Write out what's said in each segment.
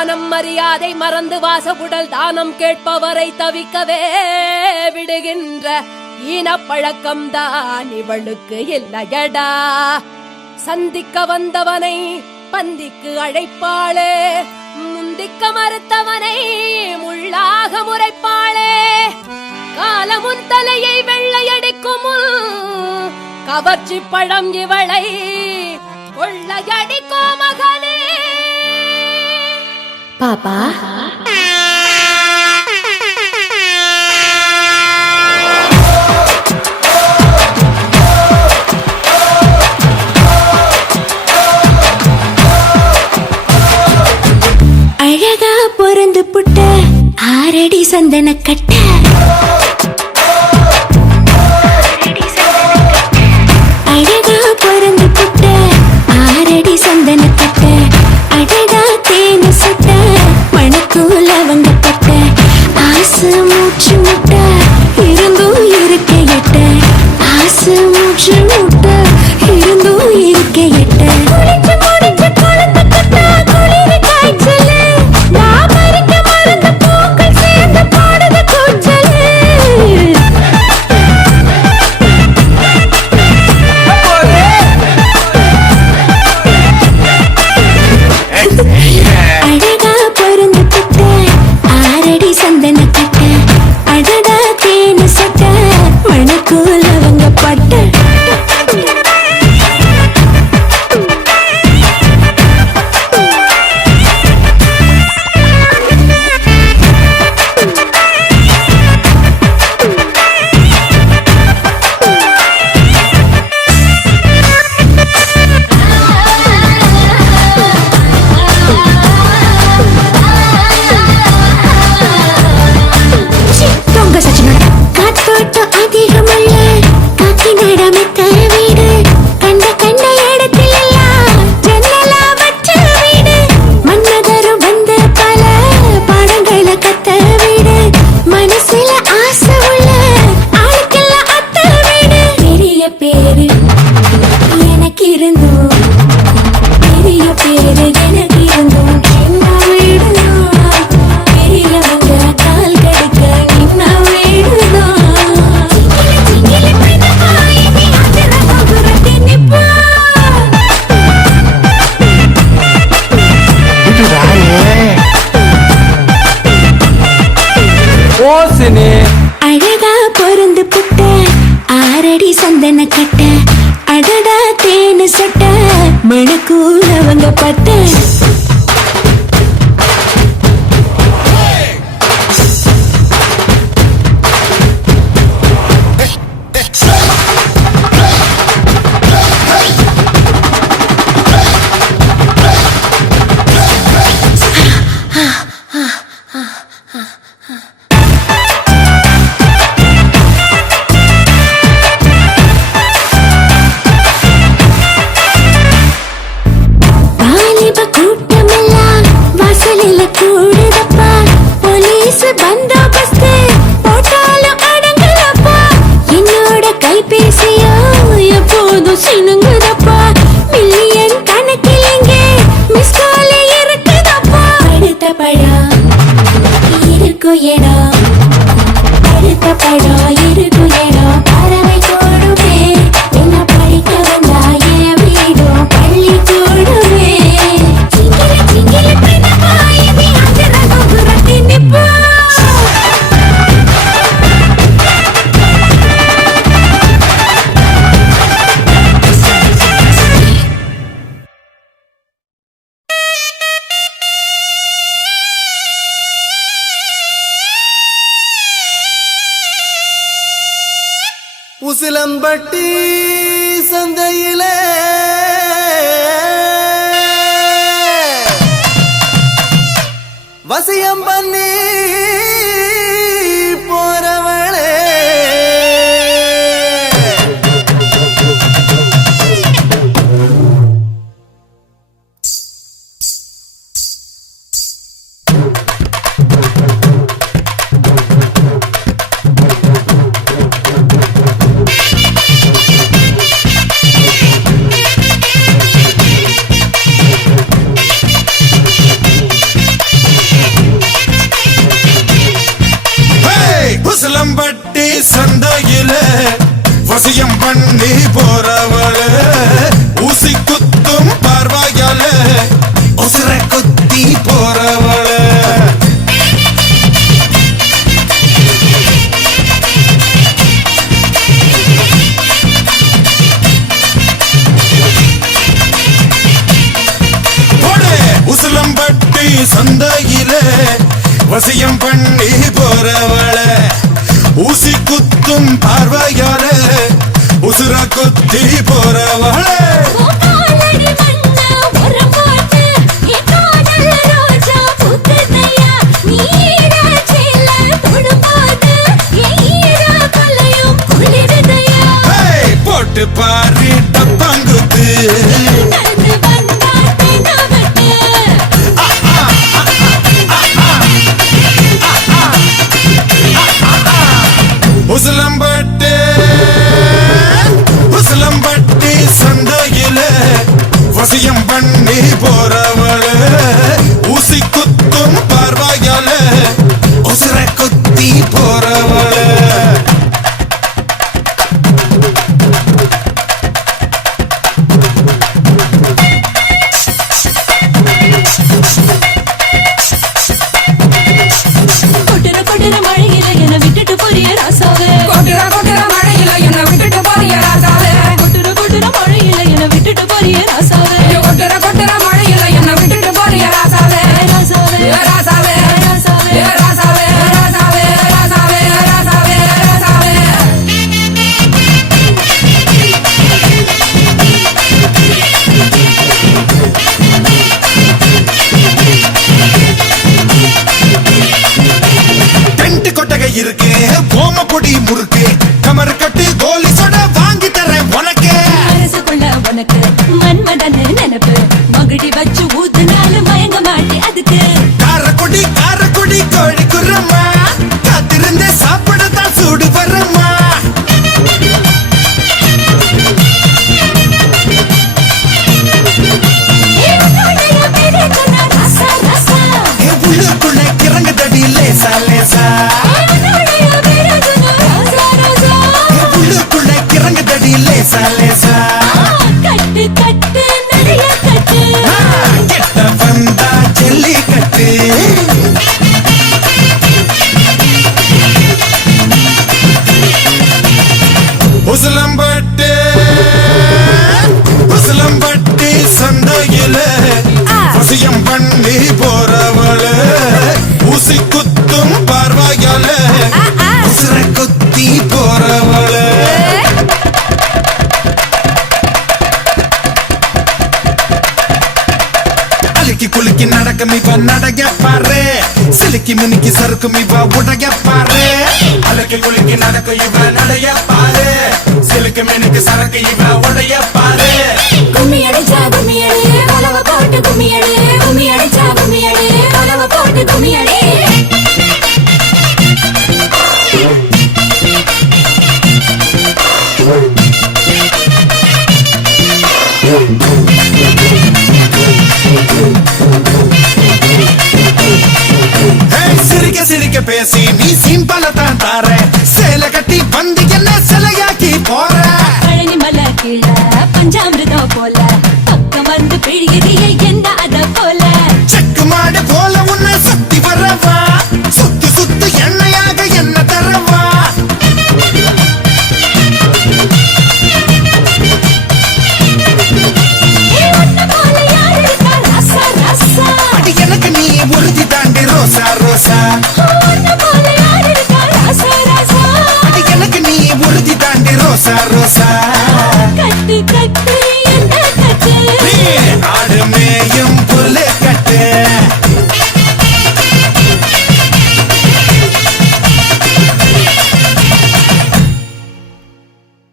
மானம் மரியாதை மறந்து வாசகுடல் தானம் கேட்பவரை தவிக்கவே விடுகின்ற ஈனப்பழக்கம்தான் இவளுக்கு இல்லையடா. சந்திக்க வந்தவனை பந்திக்கு அழைப்பாளே, முந்திக்க மறுத்தவனை முள்ளாக முறைப்பாளே. காலமுன் தலையை வெள்ளையடிக்கும் கவர்ச்சி பழம் இவளை கொள்ளையடிக்கோ மகனே. பாப்பா அழகா பொறந்து புட்ட 6 அடி சந்தன கட்ட, அழகா பொறந்து புட்ட 6 அடி சந்தன கட்ட, அழகா தேனு சுட்ட மணக்கூல வங்கப்பட்ட, ஆசை மூச்சு முட்ட இருந்தும் இருக்க எட்ட, ஆசை மூச்சு முட்ட இருந்தும் இருக்க எட்ட. அழகா பொருந்து புட்ட 6 அடி சந்தன கட்ட, அடடா தேனு சட்ட மணக்கூல வங்கப்பட்ட. உசிலம்பட்டி சந்தையிலே வசியம் பண்ணி போறவளே, பண்ணி போறவள ஊசி குத்தும் பார்வையால உசுர குத்தி போறவள உசிலம்பட்டி சந்தையில வசியம் பண்ணி போறவள ஊசி குத்தும் பார்வையால உசுர குத்தி போறவள போட்டு பாரு டப்பாங்குத்து உசிலம்பட்டி சந்தையில வசியம் பண்ணி போறவள ஊசி குத்தும் பார்வையால உசுர குத்தி போறவள இருக்கு கோம பொடி முறுக்கு கமர் கட்டு கோலி சொட வாங்கி தரேன் உனக்கு மனசுக்குள்ள உனக்கு மன்மதன் நினைப்பு மகிடி வச்சு ஊத்துனாலும் மயங்க மாட்டி அதுக்கு காரக்குடி கோழி குரம்மா காத்திருந்த சாப்பிடத்தான் சூடு வரம்மா உள்ளுக்குள்ள கிறங்க தடி லேசா லேசா லேசா லேசா கட்டு கட்டு நிறைய கட்டு கெட்ட வந்தா ஜல்லி கட்டு உசிலம்பட்டி சந்தையில வசியம் பண்ணி போறவள ஊசி குத்தும் பார்வையால உசுர குத்தி போறவள குலுக்கி நடக்கும் இவ நடைய பாரு சிலுக்கி மினுக்கி சறுக்கும் இவ உடைய பாரு அலக்கி குலுக்கி நடக்கும் இவ நடைய பாரு சிலுக்கு மினுக்கு சறுக்கு இவ உடைய பாரு கும்மி அடிச்சா கும்மி அடி உலவ போட்டு கும்மி அடி கும்மி அடிச்சா கும்மி அடி உலவ போட்டு கும்மி அடி சிரிக்க சிரிக்க பேசி நீ சிம்பல தான் தார சேலை கட்டி வந்து என்ன சிலையாக்கி போற பழனி மலை கீழ பஞ்சாமிரதம் போல பக்கம் வந்து பிழியறிய என்ன அத போல செக்கு மாடு போல உன்னை சுத்தி வரவா சுத்து சுத்து எண்ணெயாக என்ன தரவா அடி எனக்கு நீ உறுதி தாண்டி ரோசா ரோசா அடி எனக்கு நீ உறுதி தாண்டி ரோசா ரோசா கட்டு கட்டு என்ன கட்டு நீ ஆடு மேயும் புல்லு கட்டு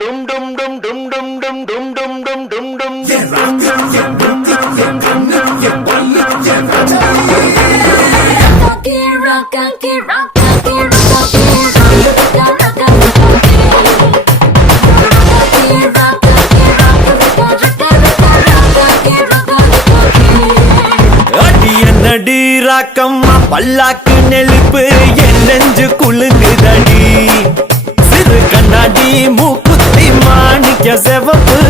டும் டும் டும் டும் டும் டும் டும் டும் டும் டும் டும் அடி ராக்கம்மா பல்லாக்கு நெழுப்பு என் நெஞ்சு குலுங்குதடி சிறு கண்ணாடி மூக்குத்தி மாணி என் செவப்பு